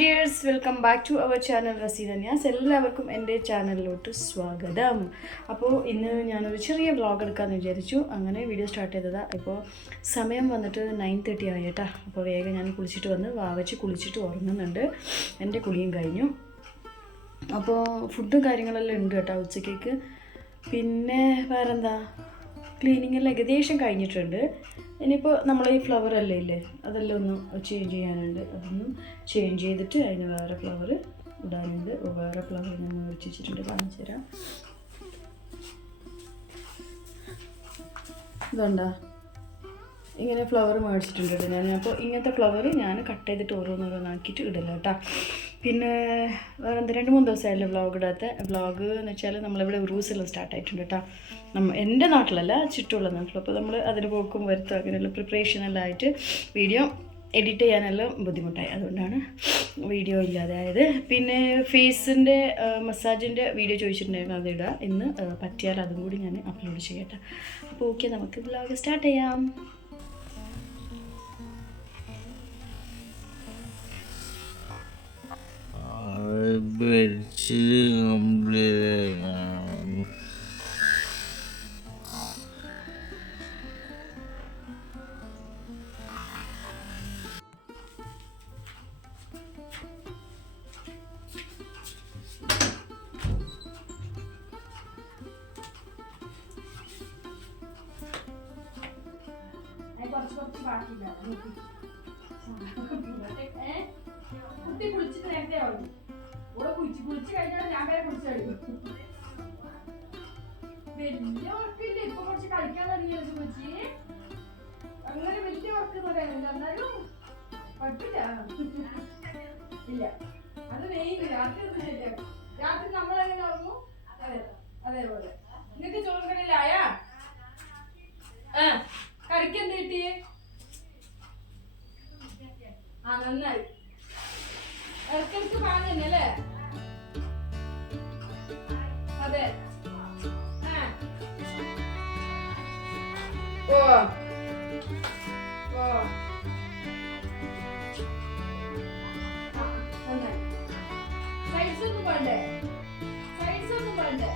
Dears, welcome back to our channel റസീദന്യാസ്. എല്ലാവർക്കും എൻ്റെ ചാനലിലോട്ട് സ്വാഗതം. അപ്പോൾ ഇന്ന് ഞാനൊരു ചെറിയ വ്ളോഗ് എടുക്കാമെന്ന് വിചാരിച്ചു. അങ്ങനെ വീഡിയോ സ്റ്റാർട്ട് ചെയ്തതാണ്. ഇപ്പോൾ സമയം വന്നിട്ട് 9:30 ആയിട്ടാ. അപ്പോൾ വേഗം ഞാൻ കുളിച്ചിട്ട് വന്ന് വാവച്ച് കുളിച്ചിട്ട് ഉറങ്ങുന്നുണ്ട്. എൻ്റെ കുളിയും കഴിഞ്ഞു. അപ്പോൾ ഫുഡും കാര്യങ്ങളെല്ലാം ഉണ്ട് കേട്ടോ ഉച്ചക്കേക്ക്. പിന്നെ വേറെന്താ, ക്ലീനിങ് എല്ലാം ഏകദേശം കഴിഞ്ഞിട്ടുണ്ട്. ഇനിയിപ്പോൾ നമ്മൾ ഈ ഫ്ലവർ അല്ലേ ഇല്ലേ, അതെല്ലാം ഒന്ന് ചേഞ്ച് ചെയ്യാനുണ്ട്. അതൊന്നും ചേഞ്ച് ചെയ്തിട്ട് അതിന് വേറെ ഫ്ലവർ ഇടാനുണ്ട്. വേറെ ഫ്ലവർ ഞാൻ മേടിച്ച് വെച്ചിട്ടുണ്ട്, കാണിച്ചു തരാം. ഇതുണ്ടാ, ഇങ്ങനെ ഫ്ലവർ മേടിച്ചിട്ടുണ്ട് ഞാൻ. അപ്പോൾ ഇങ്ങനത്തെ ഫ്ലവർ ഞാൻ കട്ട് ചെയ്തിട്ട് ഓരോന്നോരോന്നാക്കിയിട്ട് ഇടില്ല കേട്ടോ. പിന്നെ വേറെ എന്താ, 2-3 ദിവസമായല്ലേ വ്ളോഗ് ഇടാത്ത. വ്ളോഗ് എന്ന് വെച്ചാൽ നമ്മളിവിടെ ഉറൂസ് എല്ലാം സ്റ്റാർട്ടായിട്ടുണ്ട് കേട്ടോ. എൻ്റെ നാട്ടിലല്ല, ചുറ്റുമുള്ള നാട്ടിൽ. അപ്പോൾ നമ്മൾ അതിന് പോക്കും വരുത്തും അങ്ങനെയുള്ള പ്രിപ്പറേഷനെല്ലാം ആയിട്ട് വീഡിയോ എഡിറ്റ് ചെയ്യാനെല്ലാം ബുദ്ധിമുട്ടായി. അതുകൊണ്ടാണ് വീഡിയോ ഇല്ലാതായത്. പിന്നെ ഫേസിൻ്റെ മസാജിൻ്റെ വീഡിയോ ചോദിച്ചിട്ടുണ്ടായിരുന്നു, അതിടുക. ഇന്ന് പറ്റിയാൽ അതും കൂടി ഞാൻ അപ്ലോഡ് ചെയ്യട്ടെ. അപ്പോൾ ഓക്കെ, നമുക്ക് വ്ളോഗ് സ്റ്റാർട്ട് ചെയ്യാം. കുറച്ച് ബാക്കിയില്ല. കുട്ടി കുളിച്ചിട്ട് നേരത്തെ ആവും. ഇവിടെ കുളിച്ച് കഴിഞ്ഞാൽ ഞാൻ വരെ കുളിച്ചു കഴിയും. വലിയ ഉറപ്പില്ല, ഇപ്പൊ കുറച്ച് കളിക്കാൻ തുടങ്ങിയത് കുളിച്ച്. അങ്ങനെ വലിയ ഉറപ്പ് പറയാനില്ല, എന്നാലും കുഴപ്പമില്ല. ഇല്ല, അത് വെയില് രാത്രി ഒന്നും ശരിയാക്കും. രാത്രി നമ്മളെങ്ങനെ ഉറങ്ങും അതേപോലെ. നിങ്ങൾക്ക് ചോറുകടയിലായ കറിക്ക് എന്ത് കിട്ടിയേ? ആ, നന്നായി. ഇടയ്ക്കിടയ്ക്ക് പാങ്ങല്ലേ? അതെ. ഓ ഓ, നന്നായി. സൈഡ്സ് ഒന്നും വേണ്ടേ? സൈഡ്സ് ഒന്നും വേണ്ടേ?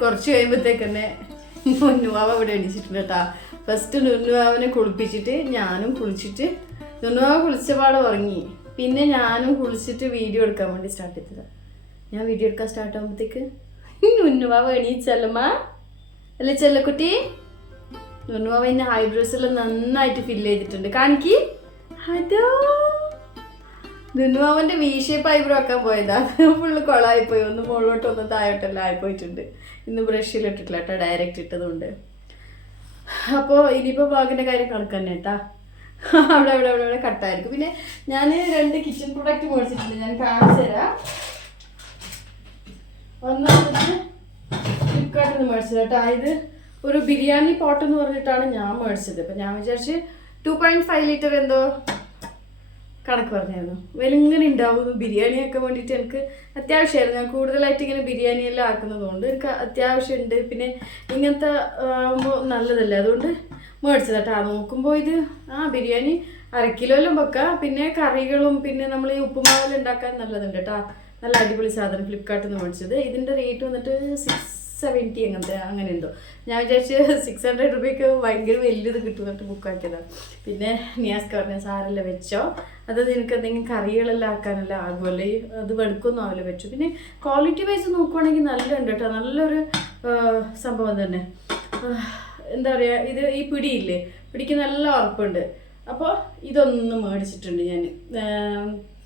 കുറച്ച് കഴിയുമ്പോഴത്തേക്ക് തന്നെ നുന്നുവാവ ഇവിടെ എണീച്ചിട്ടുണ്ട് കേട്ടോ. ഫസ്റ്റ് നുന്നുവാവിനെ കുളിപ്പിച്ചിട്ട് ഞാനും കുളിച്ചിട്ട് നുന്നുവാവ കുളിച്ചപാട് ഉറങ്ങി. പിന്നെ ഞാനും കുളിച്ചിട്ട് വീഡിയോ എടുക്കാൻ വേണ്ടി സ്റ്റാർട്ട് ചെയ്തതാണ്. ഞാൻ വീഡിയോ എടുക്കാൻ സ്റ്റാർട്ട് ആകുമ്പോഴത്തേക്ക് നുന്നുവാവ എണീച്ചല്ലമ്മ അല്ലേ ചെല്ലക്കുട്ടി. നുന്നുവാവ ഇന്ന് ഐബ്രോസ് എല്ലാം നന്നായിട്ട് ഫില്ല് ചെയ്തിട്ടുണ്ട്. കാണിക്ക്. അതോ നുന്നുവാവൻ്റെ വി ഷേപ്പ് ഐബ്രോ ആക്കാൻ പോയതാ. അത് ഫുള്ള് കുളമായിപ്പോയി. ഒന്ന് മുകളിലോട്ട് ഒന്ന് താഴോട്ടെല്ലാം ആയിപ്പോയിട്ടുണ്ട്. ഇന്ന് ബ്രഷിലിട്ടിട്ടില്ല കേട്ടോ, ഡയറക്റ്റ് ഇട്ടതുകൊണ്ട്. അപ്പോൾ ഇനിയിപ്പോൾ ബാഗിൻ്റെ കാര്യം കണക്ക് തന്നെ കേട്ടാ. അവിടെ അവിടെ അവിടെ അവിടെ കട്ടായിരിക്കും. പിന്നെ ഞാൻ 2 കിച്ചൺ പ്രൊഡക്റ്റ് മേടിച്ചിട്ടുണ്ട്. ഞാൻ കാണിച്ചു തരാം. ഒന്ന് ഫ്ലിപ്കാർട്ടിൽ നിന്ന് മേടിച്ചത് കേട്ടോ. ഇത് ഒരു ബിരിയാണി പോട്ട് എന്ന് പറഞ്ഞിട്ടാണ് ഞാൻ മേടിച്ചത്. അപ്പം ഞാൻ വിചാരിച്ച് 2.5 ലിറ്റർ എന്തോ കണക്ക് പറഞ്ഞായിരുന്നു. വെലിങ്ങനെ ഉണ്ടാവുന്നു ബിരിയാണി ആക്കാൻ വേണ്ടിയിട്ട്. എനിക്ക് അത്യാവശ്യമായിരുന്നു. ഞാൻ കൂടുതലായിട്ട് ഇങ്ങനെ ബിരിയാണി എല്ലാം ആക്കുന്നതുകൊണ്ട് എനിക്ക് അത്യാവശ്യമുണ്ട്. പിന്നെ ഇങ്ങനത്തെ ആകുമ്പോൾ നല്ലതല്ലേ, അതുകൊണ്ട് മേടിച്ചത് കേട്ടോ. നോക്കുമ്പോൾ ഇത് ബിരിയാണി 1/2 കിലോ എല്ലാം വെക്കാം. പിന്നെ കറികളും പിന്നെ നമ്മൾ ഈ ഉപ്പുമാവെല്ലാം ഉണ്ടാക്കാൻ നല്ലതുണ്ട് കേട്ടോ. നല്ല അടിപൊളി സാധനം ഫ്ലിപ്കാർട്ടിൽ നിന്ന് മേടിച്ചത്. ഇതിൻ്റെ റേറ്റ് വന്നിട്ട് 670 അങ്ങനെ ഉണ്ടോ. ഞാൻ വിചാരിച്ച് 600 രൂപയ്ക്ക് ഭയങ്കര വലിയത് കിട്ടുന്നിട്ട് ബുക്കാക്കിയതാണ്. പിന്നെ നിയാസ്ക പറഞ്ഞ സാരല്ല വെച്ചോ, അത് നിനക്ക് എന്തെങ്കിലും കറികളെല്ലാം ആക്കാനെല്ലാം ആകുമല്ലേ, അത് വെടുക്കൊന്നും ആവില്ല വെച്ചു. പിന്നെ ക്വാളിറ്റി വൈസ് നോക്കുവാണെങ്കിൽ നല്ലുണ്ട് കേട്ടോ. നല്ലൊരു സംഭവം തന്നെ. എന്താ പറയുക, ഇത് ഈ പിടിയില്ലേ, പിടിക്ക് നല്ല ഉറപ്പുണ്ട്. അപ്പോൾ ഇതൊന്നും മേടിച്ചിട്ടുണ്ട് ഞാൻ.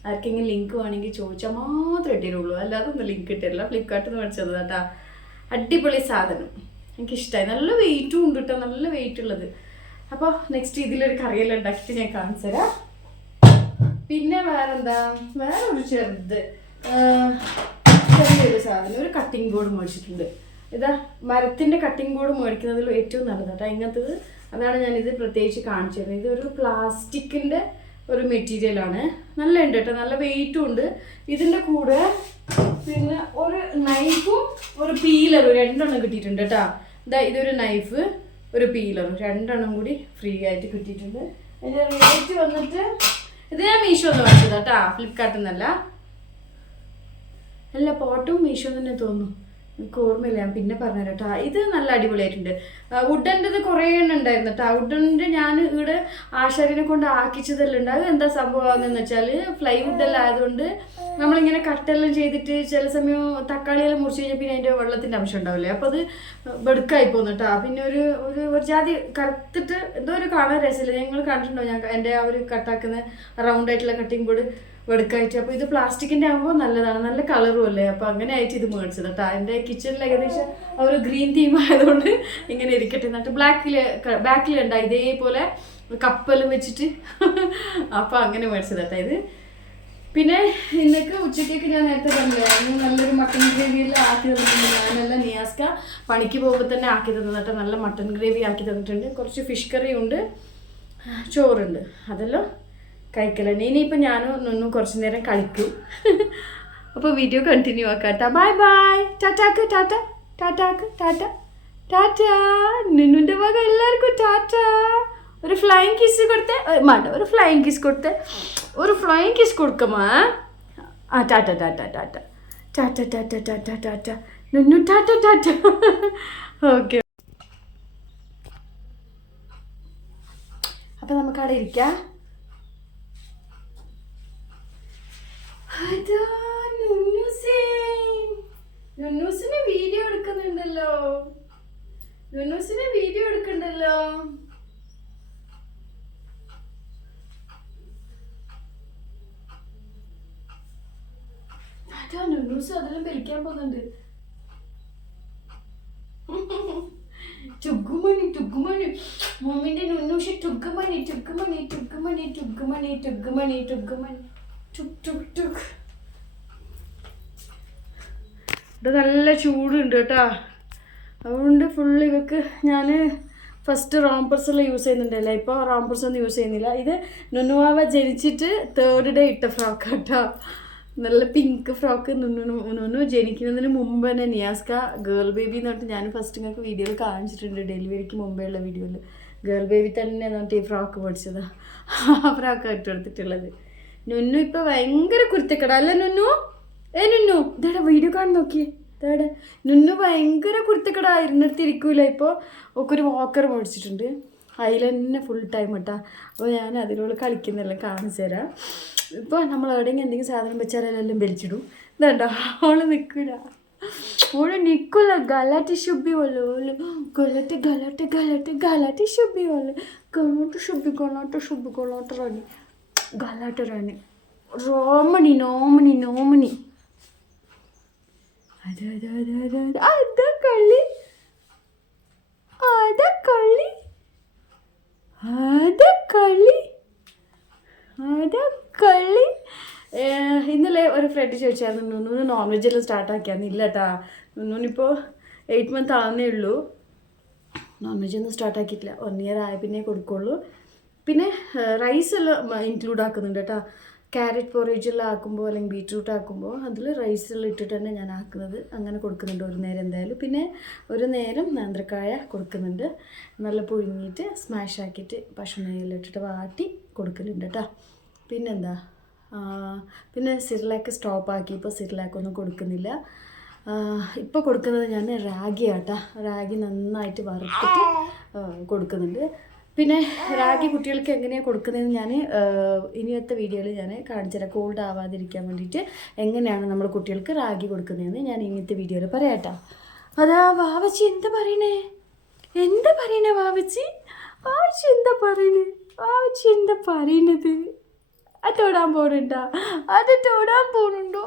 ആർക്കെങ്കിലും ലിങ്ക് വേണമെങ്കിൽ ചോദിച്ചാൽ മാത്രമേ ഇട്ടിരുള്ളൂ, അല്ലാതെ ഒന്നും ലിങ്ക് ഇട്ടില്ല. ഫ്ലിപ്കാർട്ടിൽ നിന്ന് മേടിച്ചത് കേട്ടോ. അടിപൊളി സാധനം, എനിക്കിഷ്ടമായി. നല്ല വെയിറ്റും ഉണ്ട് കേട്ടോ, നല്ല വെയിറ്റ് ഉള്ളത്. അപ്പോൾ നെക്സ്റ്റ് ഇതിലൊരു കറിയെല്ലാം ഉണ്ടാക്കിയിട്ട് ഞാൻ കാണിച്ചു തരാം. പിന്നെ വേറെന്താ, വേറൊരു ചെറിയൊരു സാധനം, ഒരു കട്ടിംഗ് ബോർഡ് മേടിച്ചിട്ടുണ്ട്. ഇതാ മരത്തിൻ്റെ കട്ടിംഗ് ബോർഡ് മേടിക്കുന്നതിൽ ഏറ്റവും നല്ലത് കേട്ടോ ഇങ്ങനത്തത്. അതാണ് ഞാനിത് പ്രത്യേകിച്ച് കാണിച്ചു തരുന്നത്. ഇതൊരു പ്ലാസ്റ്റിക്കിൻ്റെ ഒരു മെറ്റീരിയലാണ്. നല്ല ഉണ്ട് കേട്ടോ, നല്ല വെയിറ്റും ഉണ്ട്. ഇതിൻ്റെ കൂടെ പിന്നെ ഒരു നൈഫും ഒരു പീലറും 2 എണ്ണം കിട്ടിയിട്ടുണ്ട് കേട്ടോ. ഇതൊരു നൈഫ്, ഒരു പീലറും 2 എണ്ണം കൂടി ഫ്രീ ആയിട്ട് കിട്ടിയിട്ടുണ്ട്. അതിൻ്റെ റേറ്റ് വന്നിട്ട് ഇത് ഞാൻ മീഷോന്ന് മേടിച്ചത് കേട്ടോ, ഫ്ലിപ്കാർട്ടിൽ നിന്നല്ല. അല്ല, പോട്ടും മീഷോ തന്നെ തോന്നുന്നു, എനിക്ക് ഓർമ്മയില്ല, ഞാൻ പിന്നെ പറഞ്ഞു കേട്ടോ. ഇത് നല്ല അടിപൊളിയായിട്ടുണ്ട്. വുഡൻ്റെത് കുറേ എണ്ണം ഉണ്ടായിരുന്നു കേട്ടോ. വുഡൻ്റെ ഞാൻ ഇവിടെ ആശാരിനെ കൊണ്ട് ആക്കിച്ചതെല്ലാം ഉണ്ട്. അത് എന്താ സംഭവമാണെന്ന് വെച്ചാൽ ഫ്ലൈവുഡെല്ലാം ആയതുകൊണ്ട് നമ്മളിങ്ങനെ കട്ടെല്ലാം ചെയ്തിട്ട് ചില സമയം തക്കാളിയെല്ലാം മുറിച്ച് കഴിഞ്ഞാൽ പിന്നെ അതിൻ്റെ വെള്ളത്തിൻ്റെ അംശം ഉണ്ടാവില്ലേ, അപ്പോൾ അത് വെടുക്കായി പോകുന്നു കേട്ടോ. പിന്നെ ഒരു ജാതി കറുത്തിട്ട് എന്തോ ഒരു കാണാൻ രസമില്ല. നിങ്ങൾ കണ്ടിട്ടുണ്ടോ ഞാൻ എൻ്റെ ആ ഒരു കട്ടാക്കുന്ന റൗണ്ടായിട്ടുള്ള കട്ടിങ് ബോർഡ് വെടുക്കായിട്ട്. അപ്പോൾ ഇത് പ്ലാസ്റ്റിക്കിൻ്റെ ആകുമ്പോൾ നല്ലതാണ്, നല്ല കളറും അല്ലേ. അപ്പോൾ അങ്ങനെ ആയിട്ട് ഇത് മേടിച്ചത് കേട്ടോ. എൻ്റെ കിച്ചണിൽ ഏകദേശം ആ ഒരു ഗ്രീൻ തീം ആയതുകൊണ്ട് ഇങ്ങനെ ഇരിക്കട്ടെ എന്നിട്ട് ബാക്കിലുണ്ടായി ഇതേപോലെ കപ്പലും വെച്ചിട്ട്. അപ്പോൾ അങ്ങനെ മേടിച്ചത് കേട്ടോ ഇത്. പിന്നെ ഇന്നൊക്കെ ഉച്ചക്കേക്ക് ഞാൻ നേരത്തെ പറഞ്ഞില്ലായിരുന്നു, നല്ലൊരു മട്ടൺ ഗ്രേവിയെല്ലാം ആക്കി തന്നിട്ടുണ്ട്. ഞാനല്ല, നിയാസ്ക പണിക്ക് പോകുമ്പോൾ തന്നെ ആക്കി തന്നു കേട്ടോ. നല്ല മട്ടൺ ഗ്രേവി ആക്കി തന്നിട്ടുണ്ട്. കുറച്ച് ഫിഷ് കറിയുണ്ട്, ചോറുണ്ട്, അതെല്ലാം കഴിക്കലാണ്. ഇനിയിപ്പോൾ ഞാനും നൊന്നും കുറച്ച് നേരം കളിക്കും. അപ്പോൾ വീഡിയോ കണ്ടിന്യൂ ആക്കാം കേട്ടോ. ബൈ ബൈ, ടാറ്റാക്ക് ടാറ്റ, ടാറ്റാക്ക് ടാറ്റ, ടാറ്റ. നുന്നുൻ്റെ ഭാഗ എല്ലാവർക്കും ടാറ്റ. ഒരു ഫ്ലൈങ് കിസ് കൊടുത്തേ, മാണ്ട ഒരു ഫ്ലൈങ് കിസ് കൊടുത്തേ, ഒരു flying kiss കൊടുക്കമ്മാ. Tata Tata Tata Tata Tata Tata Tata നുന്നു Tata Tata. Okay, അപ്പം നമുക്കവിടെ ഇരിക്കാം. നുന്നൂസിന് വീഡിയോ എടുക്കുന്നുണ്ടല്ലോ, നുന്നൂസിന് വീഡിയോ എടുക്കണ്ടല്ലോ. അതാ നുന്നൂസ് അതെല്ലാം വലിക്കാൻ പോകുന്നുണ്ട്. ടുഗുമണി ടുഗുമണി, മമ്മിന്റെ നുന്നൂഷി ടുഗുമണി ടുഗുമണി ടുഗുമണി ടുഗുമണി ടുഗുമണി ടുഗുമണി ടുക് ടുക് ടുക്. ഇവിടെ നല്ല ചൂടുണ്ട് കേട്ടോ. അതുകൊണ്ട് ഫുള്ള് ഇവക്ക് ഞാൻ ഫസ്റ്റ് റോംപേഴ്സെല്ലാം യൂസ് ചെയ്യുന്നുണ്ടല്ലോ, ഇപ്പോൾ റോംപേഴ്സ് ഒന്നും യൂസ് ചെയ്യുന്നില്ല. ഇത് നുനുവാവ ജനിച്ചിട്ട് 3rd ഡേ ഇട്ട ഫ്രോക്ക് കേട്ടോ. നല്ല പിങ്ക് ഫ്രോക്ക്. നുനു ജനിക്കുന്നതിന് മുമ്പ് തന്നെ നിയാസ്ക ഗേൾ ബേബി എന്ന് പറഞ്ഞിട്ട് ഞാൻ ഫസ്റ്റ് നിങ്ങൾക്ക് വീഡിയോയിൽ കാണിച്ചിട്ടുണ്ട്, ഡെലിവറിക്ക് മുമ്പേ ഉള്ള വീഡിയോയിൽ. ഗേൾ ബേബി തന്നെ എന്നിട്ട് ഈ ഫ്രോക്ക് പഠിച്ചതാണ്. ആ ഫ്രോക്ക് ഇട്ടെടുത്തിട്ടുള്ളത്. നുന്നു ഇപ്പോൾ ഭയങ്കര കുരുത്തക്കട അല്ല നുന്നു? നുന്നു ഇതേടെ വീഡിയോ കാണാൻ നോക്കിയേ. ഇതേടെ നുന്നു ഭയങ്കര കുരുത്തക്കട ഇരുന്നിടത്തിരിക്കൂല. ഇപ്പോൾ ഒക്കെ ഒരു വാക്കർ മേടിച്ചിട്ടുണ്ട്, അതിൽ തന്നെ ഫുൾ ടൈം കേട്ടോ. അപ്പോൾ ഞാൻ അതിനോട് കളിക്കുന്നെല്ലാം കാണിച്ചു തരാം. ഇപ്പോൾ നമ്മൾ എവിടെയെങ്കിലും എന്തെങ്കിലും സാധനം വെച്ചാലെല്ലാം വലിച്ചിടും. ഇതേണ്ട അവള് നിൽക്കില്ല, ഓള് നിൽക്കില്ല. ഗലാട്ടി ശുബി പോലെ ഓള് ഗലാട്ടി ഗലാട്ടി ഗലാട്ടി ഗലാട്ടി ശുബി പോലെ ഗലാട്ട് ശുബി ഗലാട്ട് ശുബി ഗലാട്ട് റാണി ഗലാട്ട് റാണി റോമണി നോമണി നോമണി. അതെ അതെ അതെ അതെ അതെ അതാ കളി, അതാ കളി, അതാ കളി, അതാ കളി. ഇന്നലെ ഒരു ഫ്രണ്ട് ചോദിച്ചായിരുന്നു നുന്നൂന് നോൺ വെജെല്ലാം സ്റ്റാർട്ടാക്കിയാന്ന്. ഇല്ല കേട്ടാ, നുന്നൂനിപ്പോൾ 8 months ആവുന്നേ ഉള്ളൂ. നോൺ വെജൊന്നും സ്റ്റാർട്ടാക്കിയിട്ടില്ല. 1 year ആയ പിന്നെ കൊടുക്കുള്ളൂ. പിന്നെ റൈസ് എല്ലാം ഇൻക്ലൂഡ് ആക്കുന്നുണ്ട് കേട്ടോ. ക്യാരറ്റ് പോറേജെല്ലാം ആക്കുമ്പോൾ അല്ലെങ്കിൽ ബീറ്റ്റൂട്ട് ആക്കുമ്പോൾ അതിൽ റൈസെല്ലാം ഇട്ടിട്ട് തന്നെ ഞാൻ ആക്കുന്നത്. അങ്ങനെ കൊടുക്കുന്നുണ്ട് ഒരു നേരം എന്തായാലും. പിന്നെ ഒരു നേരം നേന്ത്രക്കായ കൊടുക്കുന്നുണ്ട്, നല്ല പുഴുങ്ങിയിട്ട് സ്മാഷ് ആക്കിയിട്ട് പശുനെയ്യെല്ലാം ഇട്ടിട്ട് വാട്ടി കൊടുക്കലുണ്ട് കേട്ടോ. പിന്നെന്താ, പിന്നെ സിർലാക്ക് സ്റ്റോപ്പാക്കി. ഇപ്പോൾ സിർലാക്കൊന്നും കൊടുക്കുന്നില്ല. ഇപ്പോൾ കൊടുക്കുന്നത് ഞാൻ റാഗി ആട്ടാ. റാഗി നന്നായിട്ട് വറുത്തിട്ട് കൊടുക്കുന്നുണ്ട്. പിന്നെ റാഗി കുട്ടികൾക്ക് എങ്ങനെയാണ് കൊടുക്കുന്നതെന്ന് ഞാൻ ഇനിയത്തെ വീഡിയോയിൽ ഞാൻ കാണിച്ചുതരാം. കോൾഡ് ആവാതിരിക്കാൻ വേണ്ടിയിട്ട് എങ്ങനെയാണ് നമ്മൾ കുട്ടികൾക്ക് റാഗി കൊടുക്കുന്നതെന്ന് ഞാൻ ഇനിയത്തെ വീഡിയോയിൽ പറയാം കേട്ടോ. അതാ വാവച്ചി എന്താ പറയണേ, എന്താ പറയണേ വാവച്ചി? വാവച്ചി എന്താ പറയണേ? വാവച്ചി എന്താ പറയണത്? അത് തൊടാൻ പോകുന്നുണ്ടോ? അത് തൊടാൻ പോകുന്നുണ്ടോ?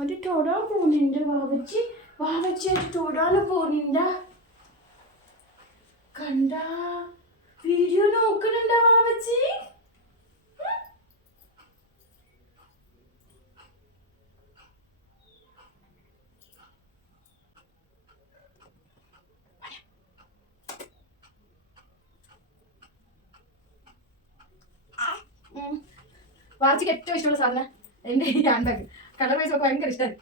അത് തൊടാൻ പോകുന്നുണ്ട് വാവച്ചി. വാവച്ചി അത് തൊടാൻ പോകുന്നുണ്ട? കണ്ട വീഡിയോ നോക്കുന്നുണ്ടോ വാവച്ചി? വാവച്ചിക്ക് ഏറ്റവും ഇഷ്ടമുള്ള സാധനം എൻ്റെ ഈ ഹാൻഡ് ബാഗ്. കളർ വൈസ് ഒക്കെ ഭയങ്കര ഇഷ്ടമായി.